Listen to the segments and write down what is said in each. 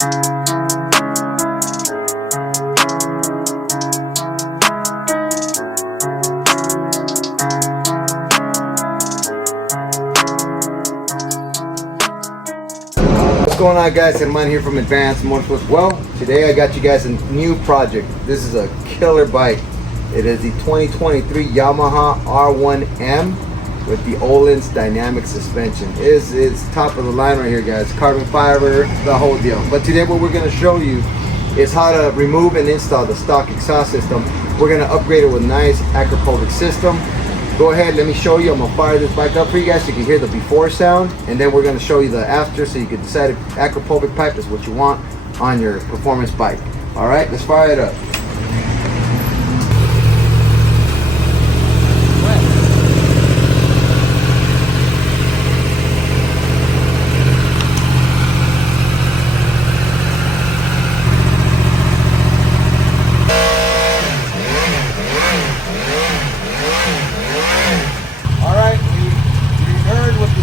What's going on, guys? Herman here from Advanced Motorsports. Well, today I got you guys a new project. This is a killer bike. It is the 2023 Yamaha R1M with the Öhlins dynamic suspension. It's top of the line right here, guys. Carbon fiber, the whole deal. But today what we're going to show you is how to remove and install the stock exhaust system. We're going to upgrade it with nice Akrapovic system. Go ahead, let me show you. I'm gonna fire this bike up for you guys so you can hear the before sound, and then we're gonna show you the after so you can decide if Akrapovic pipe is what you want on your performance bike. All right, let's fire it up.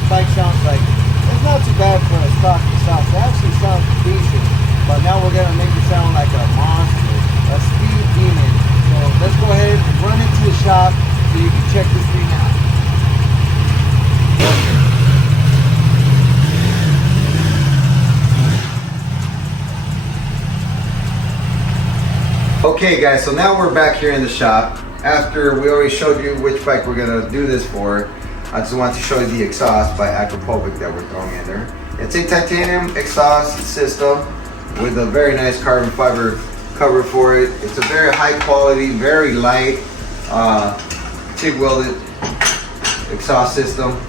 Bike sounds like it's not too bad for a stock exhaust. It actually sounds decent, but now we're gonna make it sound like a monster, a speed demon. So let's go ahead and run into the shop so you can check this thing out. Okay, guys, so now we're back here in the shop after we already showed you which bike we're gonna do this for. I just want to show you the exhaust by Akrapovic that we're throwing in there. It's a titanium exhaust system with a very nice carbon fiber cover for it. It's a very high quality, very light, TIG welded exhaust system.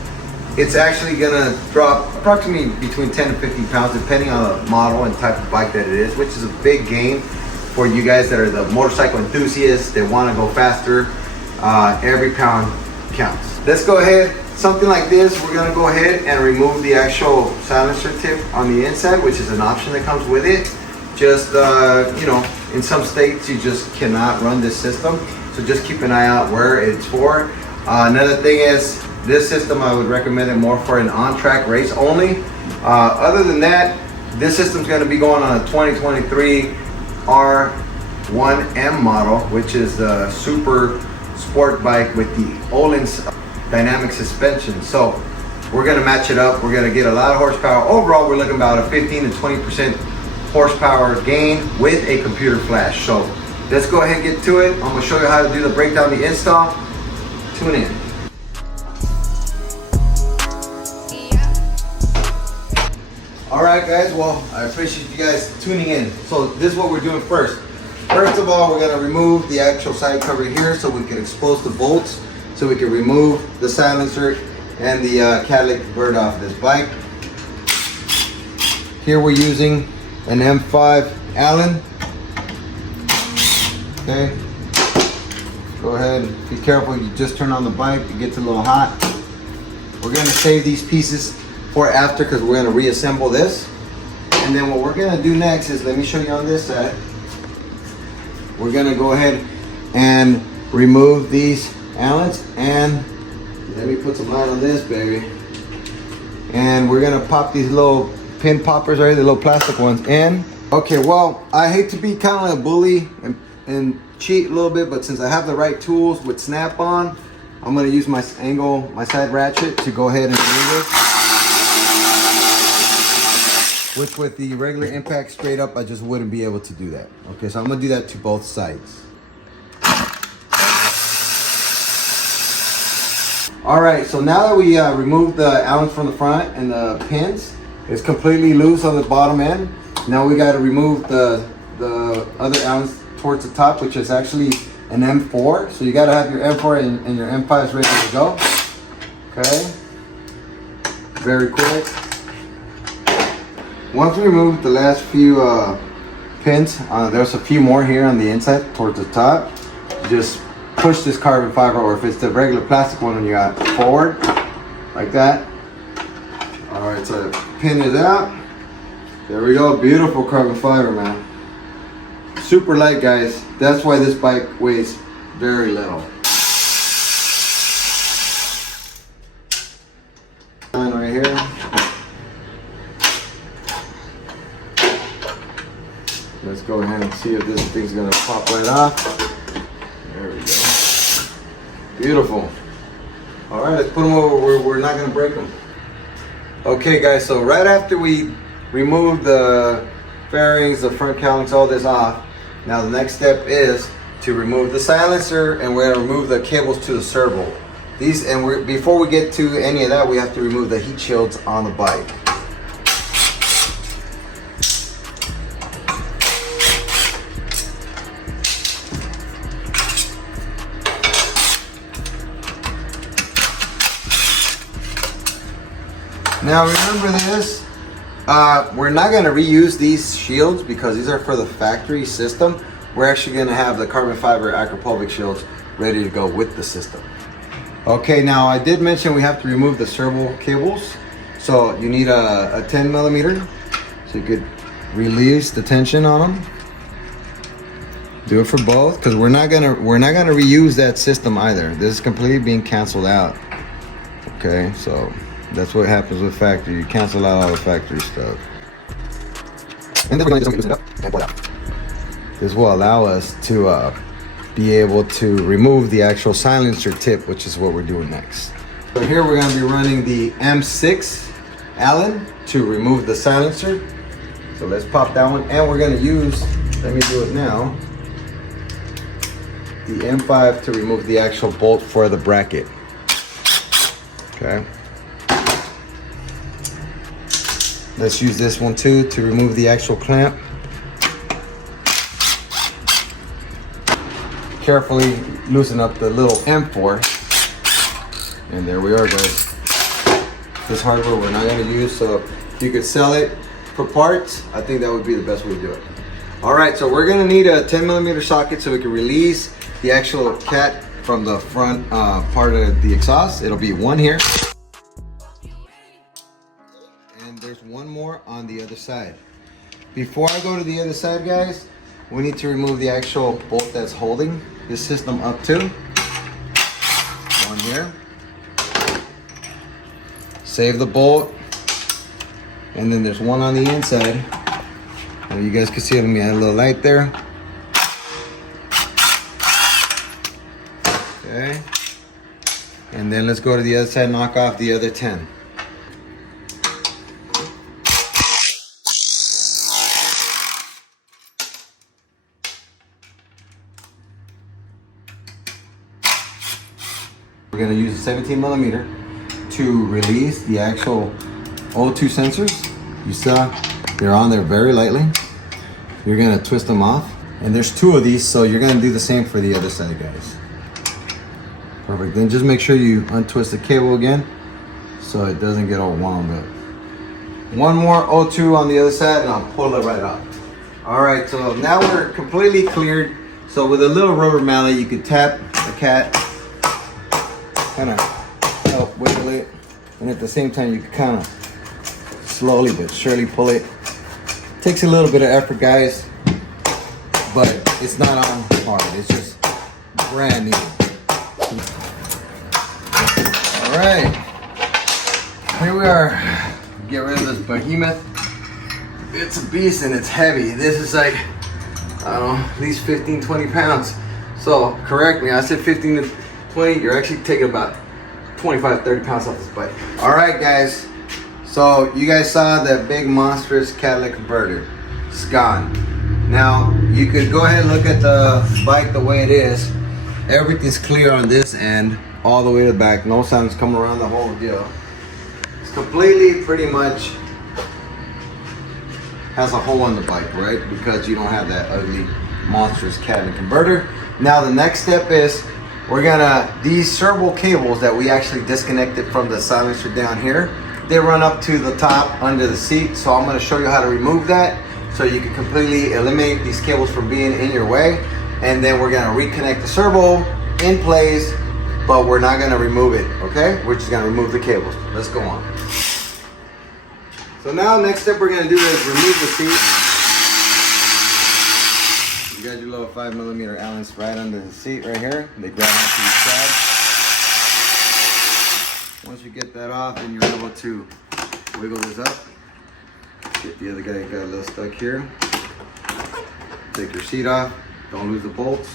It's actually gonna drop approximately between 10 to 15 pounds depending on the model and type of bike that it is, which is a big gain for you guys that are the motorcycle enthusiasts that want to go faster. Every pound counts. Let's go ahead, something like this, we're gonna go ahead and remove the actual silencer tip on the inside, which is an option that comes with it. Just, you know, in some states you just cannot run this system, so just keep an eye out where it's for. Another thing is, this system I would recommend it more for an on-track race only. Other than that, this system's gonna be going on a 2023 R1M model, which is the super sport bike with the Öhlins dynamic suspension. So we're gonna match it up. We're gonna get a lot of horsepower. Overall, we're looking about a 15 to 20% horsepower gain with a computer flash. So let's go ahead and get to it. I'm gonna show you how to do the breakdown, the install. Tune in. All right, guys, well, I appreciate you guys tuning in. So this is what we're doing first. First of all, we're gonna remove the actual side cover here so we can expose the bolts, so we can remove the silencer and the catalytic converter off this bike. Here we're using an M5 Allen. Okay, go ahead, be careful, you just turn on the bike, it gets a little hot. We're gonna save these pieces for after because we're gonna reassemble this. And then what we're gonna do next is, let me show you on this side. We're gonna go ahead and remove these Allens, and let me put some light on this baby. And we're gonna pop these little pin poppers right here, the little plastic ones in. Okay, well, I hate to be kind of a bully and cheat a little bit, but since I have the right tools with snap-on, I'm gonna use my side ratchet to go ahead and remove this. Which with the regular impact straight up, I just wouldn't be able to do that. Okay, so I'm gonna do that to both sides. All right, so now that we removed the Allens from the front and the pins, it's completely loose on the bottom end. Now we gotta remove the other Allens towards the top, which is actually an M4. So you gotta have your M4 and your M5s ready to go. Okay, very quick. Once we remove the last few pins, there's a few more here on the inside towards the top. Just push this carbon fiber, or if it's the regular plastic one, you got forward like that. All right, so the pin is out. There we go, beautiful carbon fiber, man. Super light, guys. That's why this bike weighs very little. Right here. Let's go ahead and see if this thing's gonna pop right off. There we go. Beautiful. All right, let's put them over where we're not gonna break them. Okay guys, so right after we remove the fairings, the front cowlings, all this off, now the next step is to remove the silencer, and we're gonna remove the cables to the servo. Before we get to any of that, we have to remove the heat shields on the bike. Now remember this, we're not going to reuse these shields because these are for the factory system. We're actually going to have the carbon fiber Akrapovic shields ready to go with the system. Okay, now I did mention we have to remove the servo cables. So you need a 10 millimeter so you could release the tension on them. Do it for both because we're not gonna reuse that system either. This is completely being canceled out. Okay, so that's what happens with factory. You cancel out all the factory stuff. And then we're going to loosen it up and pull it out. This will allow us to be able to remove the actual silencer tip, which is what we're doing next. So here we're going to be running the M6 Allen to remove the silencer. So let's pop that one, and we're going to use, let me do it now, the M5 to remove the actual bolt for the bracket. Okay. Let's use this one too to remove the actual clamp. Carefully loosen up the little M4. And there we are, guys. This hardware we're not going to use, so if you could sell it for parts, I think that would be the best way to do it. Alright, so we're going to need a 10 millimeter socket so we can release the actual cat from the front part of the exhaust. It'll be one here. There's one more on the other side. Before I go to the other side, guys, we need to remove the actual bolt that's holding this system up to. One here. Save the bolt. And then there's one on the inside. And you guys can see it. Let me add a little light there. Okay. And then let's go to the other side and knock off the other 10. We're going to use a 17 millimeter to release the actual O2 sensors. You saw they're on there very lightly. You're going to twist them off. And there's two of these, so you're going to do the same for the other side, guys. Perfect. Then just make sure you untwist the cable again so it doesn't get all wound up. One more O2 on the other side and I'll pull it right off. Alright, so now we're completely cleared. So with a little rubber mallet, you could tap the cat, kind of help wiggle it, and at the same time you can kind of slowly but surely pull it. Takes a little bit of effort, guys, but it's not on hard. It's just brand new. All right, here we are. Get rid of this behemoth. It's a beast and it's heavy. This is like, I don't know, at least 15, 20 pounds. So correct me, I said 15 to 20, you're actually taking about 25, 30 pounds off this bike. All right, guys. So you guys saw that big monstrous catalytic converter. It's gone. Now you could go ahead and look at the bike the way it is. Everything's clear on this end, all the way to the back. No sounds coming around the whole deal. It's completely, pretty much has a hole on the bike, right? Because you don't have that ugly, monstrous catalytic converter. Now the next step is we're gonna, these servo cables that we actually disconnected from the silencer down here, they run up to the top under the seat. So I'm gonna show you how to remove that so you can completely eliminate these cables from being in your way. And then we're gonna reconnect the servo in place, but we're not gonna remove it, okay? We're just gonna remove the cables. Let's go on. So now next step we're gonna do is remove the seat. You got your little 5 millimeter Allens right under the seat right here. They grab onto the side. Once you get that off, then you're able to wiggle this up. Get the other guy got a little stuck here. Take your seat off, don't lose the bolts.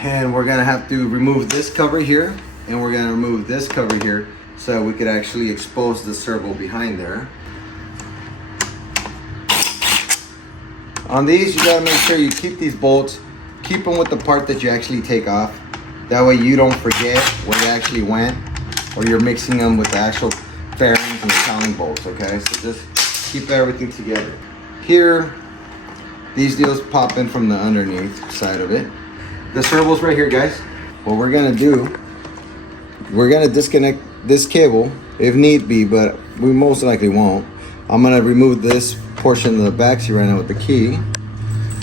And we're gonna have to remove this cover here, and we're gonna remove this cover here so we could actually expose the servo behind there. On these, you gotta make sure you keep these bolts, keep them with the part that you actually take off. That way you don't forget where they actually went, or you're mixing them with the actual fairings and the counting bolts, okay? So just keep everything together. Here, these deals pop in from the underneath side of it. The servo's right here, guys. What we're gonna do, we're gonna disconnect this cable if need be, but we most likely won't. I'm gonna remove this portion of the backseat right now with the key,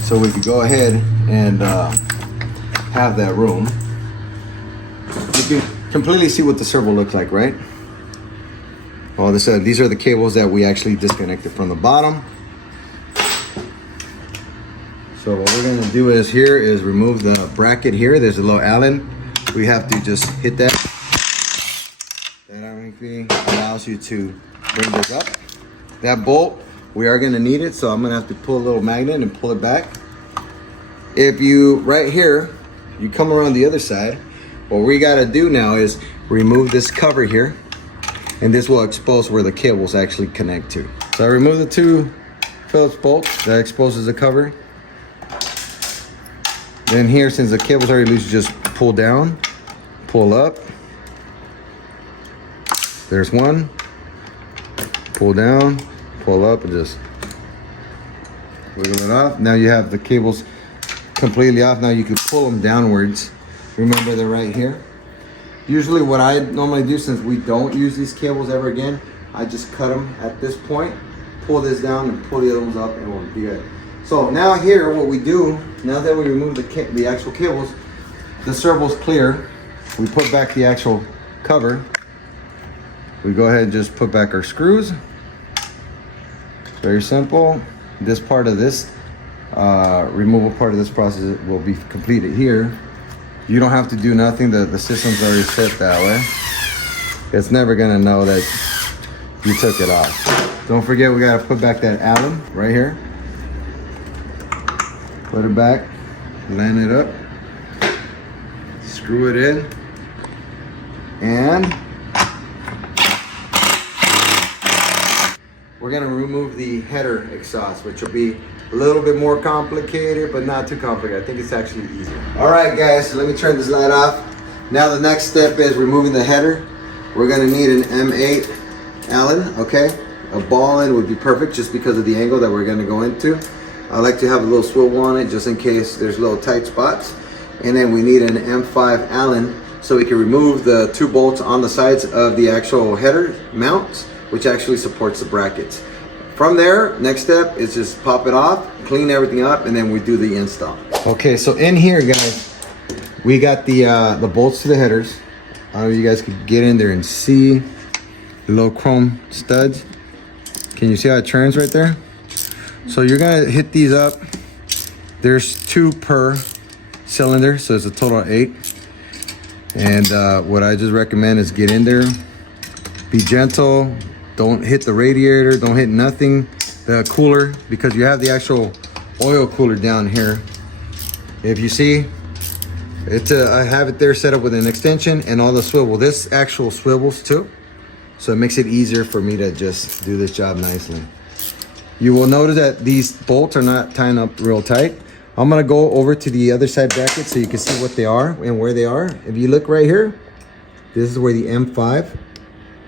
so we can go ahead and have that room. You can completely see what the servo looks like, right? Well, these are the cables that we actually disconnected from the bottom. So what we're gonna do is remove the bracket here. There's a little Allen. We have to just hit that. That obviously allows you to bring this up. That bolt, we are gonna need it, so I'm gonna have to pull a little magnet and pull it back. If you, right here, you come around the other side, what we gotta do now is remove this cover here, and this will expose where the cables actually connect to. So I remove the 2 Phillips bolts, that exposes the cover. Then here, since the cable's already loose, you just pull down, pull up. There's one. Pull down, pull up, and just wiggle it off. Now you have the cables completely off. Now you can pull them downwards. Remember, they're right here. Usually what I normally do, since we don't use these cables ever again, I just cut them at this point, pull this down, and pull the other ones up, and we'll be good. So now here, what we do, now that we remove the actual cables, the servo's clear. We put back the actual cover. We go ahead and just put back our screws. Very simple. This part of this, removal part of this process will be completed here. You don't have to do nothing. The system's already set that way. It's never gonna know that you took it off. Don't forget, we gotta put back that Allen right here. Put it back, line it up, screw it in, and we're gonna remove the header exhaust, which will be a little bit more complicated, but not too complicated. I think it's actually easy. All right, guys, so let me turn this light off. Now the next step is removing the header. We're gonna need an M8 Allen, okay? A ball end would be perfect just because of the angle that we're gonna go into. I like to have a little swivel on it just in case there's little tight spots. And then we need an M5 Allen so we can remove the 2 bolts on the sides of the actual header mount, which actually supports the brackets. From there, next step is just pop it off, clean everything up, and then we do the install. Okay, so in here, guys, we got the bolts to the headers. I don't know if you guys could get in there and see the little chrome studs. Can you see how it turns right there? So you're gonna hit these up. There's 2 per cylinder, so it's a total of 8. And what I just recommend is get in there, be gentle, don't hit the radiator, don't hit nothing, the cooler, because you have the actual oil cooler down here. If you see, I have it there set up with an extension and all the swivel. This actual swivels too, so it makes it easier for me to just do this job nicely. You will notice that these bolts are not tying up real tight. I'm gonna go over to the other side bracket so you can see what they are and where they are. If you look right here, this is where the M5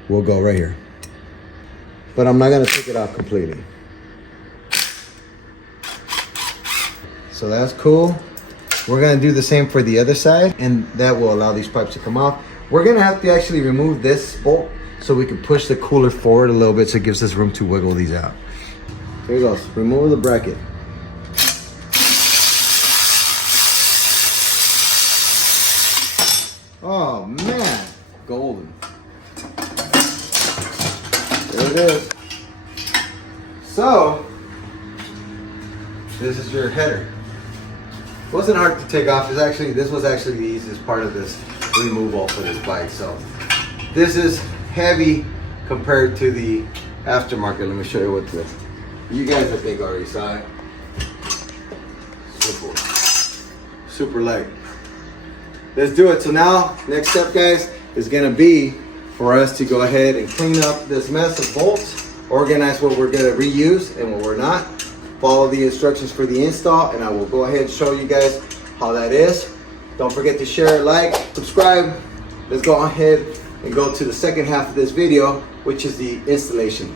will go right here. But I'm not gonna take it off completely. So that's cool. We're gonna do the same for the other side, and that will allow these pipes to come off. We're gonna have to actually remove this bolt so we can push the cooler forward a little bit so it gives us room to wiggle these out. Here goes, remove the bracket. Oh man, golden. There it is. So, this is your header. It wasn't hard to take off. This was actually the easiest part of this removal for this bike. So, this is heavy compared to the aftermarket. Let me show you what this. You guys, I think, already saw it. Good boy. Super light. Let's do it. So now, next step, guys, is gonna be for us to go ahead and clean up this mess of bolts, organize what we're gonna reuse and what we're not, follow the instructions for the install, and I will go ahead and show you guys how that is. Don't forget to share, like, subscribe. Let's go ahead and go to the second half of this video, which is the installation.